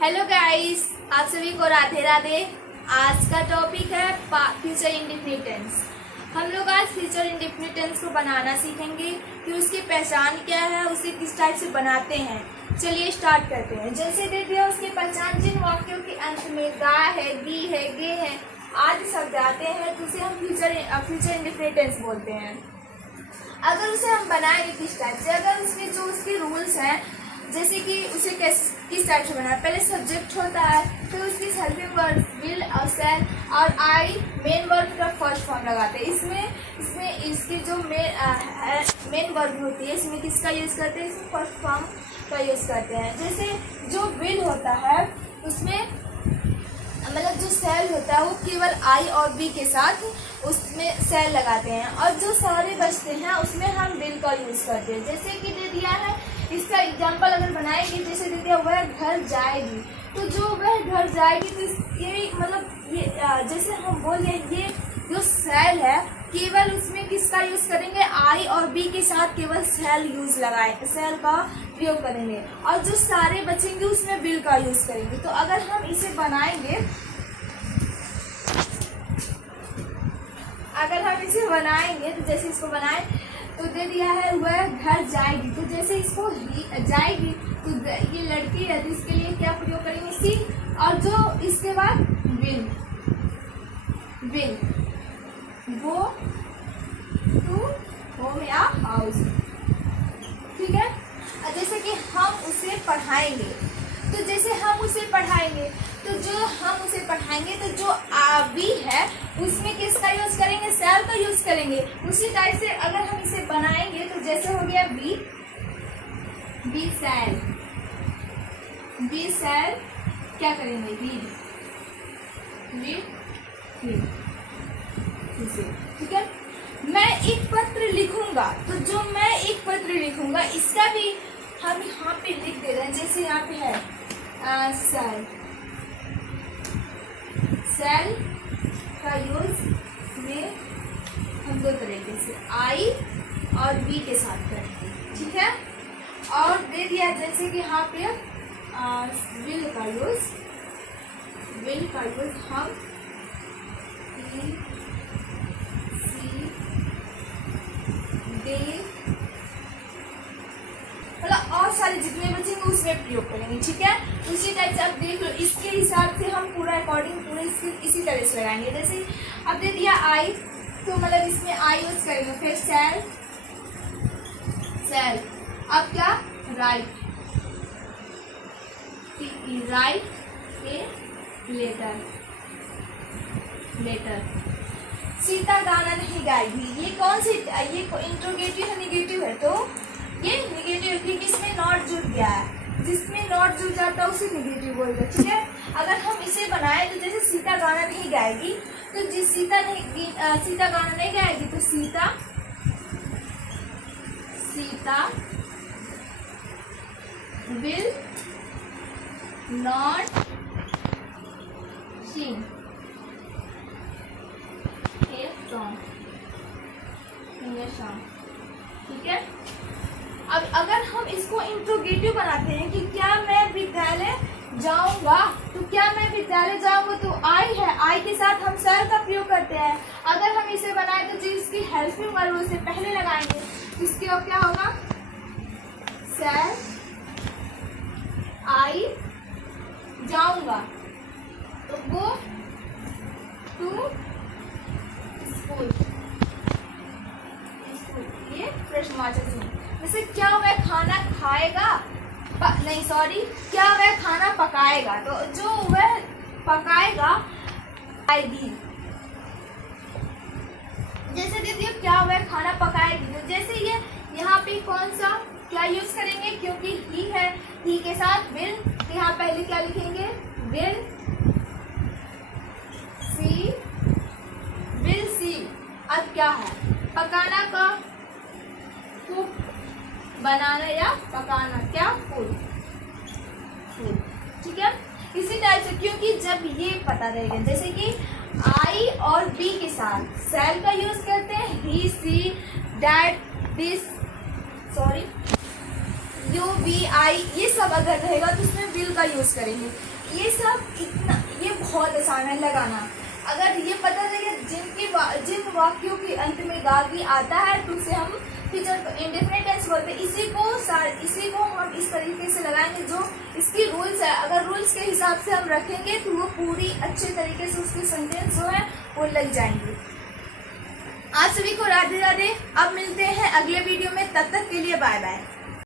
Hello guys, आप सभी को राधे राधे। आज का टॉपिक है फ्यूचर इंडिफिनिटेंस। हम लोग आज फ्यूचर इंडिफिनिटेंस को बनाना सीखेंगे कि उसकी पहचान क्या है, उसे किस टाइप से बनाते हैं। चलिए स्टार्ट करते हैं। जैसे दे दिया उसकी पहचान, जिन वाक्यों के अंत में गा है, गी है, गे है आदि शब्द आते हैं तो उसे हम फ्यूचर इंडिफिनिटेंस बोलते हैं। अगर उसे हम बनाएंगे किस टाइप से, अगर उसमें जो उसके रूल्स हैं, जैसे कि उसे किस टाइप से बनाए, पहले सब्जेक्ट होता है, फिर उसकी हेल्पिंग वर्ब विल और शैल और आई मेन वर्ब का फर्स्ट फॉर्म लगाते हैं। इसमें इसकी जो मेन वर्ब होती है, इसमें किसका यूज़ करते हैं, इसमें फर्स्ट फॉर्म का यूज़ करते हैं। जैसे जो विल होता है उसमें मतलब जो सेल होता है वो केवल आई और बी के साथ उसमें सेल लगाते हैं, और जो सारे बचते हैं उसमें हम विल का यूज़ करते हैं। जैसे कि दे दिया है, इसका एग्जांपल अगर बनाएंगे, जैसे दे दिया वह घर जाएगी, तो जो वह घर जाएगी तो ये मतलब ये जैसे हम बोल रहे ये जो सेल है केवल उसमें किसका यूज़ करेंगे, आई और बी के साथ केवल सेल का प्रयोग करेंगे, और जो सारे बचेंगे उसमें विल का यूज़ करेंगे। तो अगर हम इसे बनाएंगे, तो जैसे इसको बनाए तो दे दिया है वह घर जाएगी, तो जैसे इसको जाएगी तो ये लड़की है तो इसके लिए क्या प्रयोग करेंगे, सी, और जो इसके बाद विल गो टू होम या हाउस। ठीक है। जैसे कि हम उसे पढ़ाएंगे, तो जैसे हम उसे पढ़ाएंगे तो जो बी है उसमें किसका यूज़ करेंगे, सेल का यूज़ करेंगे। उसी टाइप से अगर हम इसे बनाएंगे तो जैसे हो गया बी सेल क्या करेंगे, रीड। ठीक है। मैं एक पत्र लिखूंगा, तो जो मैं एक पत्र लिखूंगा इसका भी हम यहाँ पे लिख दे रहे हैं। जैसे यहाँ पे है सेल का यूज में हम दो तरीके से आई और बी के साथ करेंगे। ठीक है। और दे दिया जैसे कि यहाँ पे विल का यूज हम मतलब और सारे जितने बचेंगे उसमें प्रयोग करेंगे। ठीक है। उसी टाइप से अब देख लो, इसके हिसाब से हम पूरा अकॉर्डिंग पूरे इसी तरह से लगाएंगे। जैसे अब दे दिया आई, तो मतलब इसमें आई यूज करेंगे, फिर सेल अब क्या, राइट ए लेटर। सीता गाना नहीं गाएगी, ये कौन सी, ये इंट्रोगेटिव है, निगेटिव है, तो ये निगेटिव, क्योंकि इसमें नॉट जुड़ गया है, जिसमें नॉट जुड़ जाता है उसे निगेटिव बोलते हैं। ठीक है। अगर हम इसे बनाए तो जैसे सीता गाना नहीं गाएगी, तो जिस सीता गाना नहीं गाएगी तो Sita will not sing song. ठीक है। अब अगर हम इसको इंट्रोगेटिव बनाते हैं कि क्या मैं विद्यालय जाऊंगा, तो क्या मैं विद्यालय जाऊंगा तो आई है, आई के साथ हम सेल का प्रयोग करते हैं। अगर हम इसे बनाए तो जिसकी हेल्पिंग वर्ब उसे पहले लगाएंगे, इसके अब क्या होगा, सेल आई जाऊंगा तो गो टू स्कूल, ये प्रश्नवाचक चिन्ह। जैसे क्या वह खाना खाएगा, क्या वह खाना पकाएगा, तो जो वह पकाएगा आएगी। जैसे देखिए क्या वह खाना पकाएगी, तो जैसे ये यहाँ पे कौन सा क्या यूज करेंगे, क्योंकि ही है, ही के साथ विल, यहाँ पहले क्या लिखेंगे, विल सी। अब क्या है, पकाना का कुक, बनाना या पकाना क्या, फूड। ठीक है। इसी टाइप से, क्योंकि जब ये पता रहेगा, जैसे कि आई और बी के साथ सेल का यूज करते हैं, ही, सी, डैट, दिस, यू वी आई ये सब अगर रहेगा तो उसमें विल का यूज़ करेंगे। ये सब इतना ये बहुत आसान है लगाना। अगर ये पता लगे जिन वाक्यों के अंत में गा भी आता है तो उसे हम फ्यूचर इंडेफिनिट टेंस बोलते हैं। इसी को हम इस तरीके से लगाएंगे जो इसकी रूल्स है। अगर रूल्स के हिसाब से हम रखेंगे तो वो पूरी अच्छे तरीके से उसके सेंटेंस जो है वो लग जाएंगे। आप सभी को राधे राधे। अब मिलते हैं अगले वीडियो में, तब तक के लिए बाय बाय।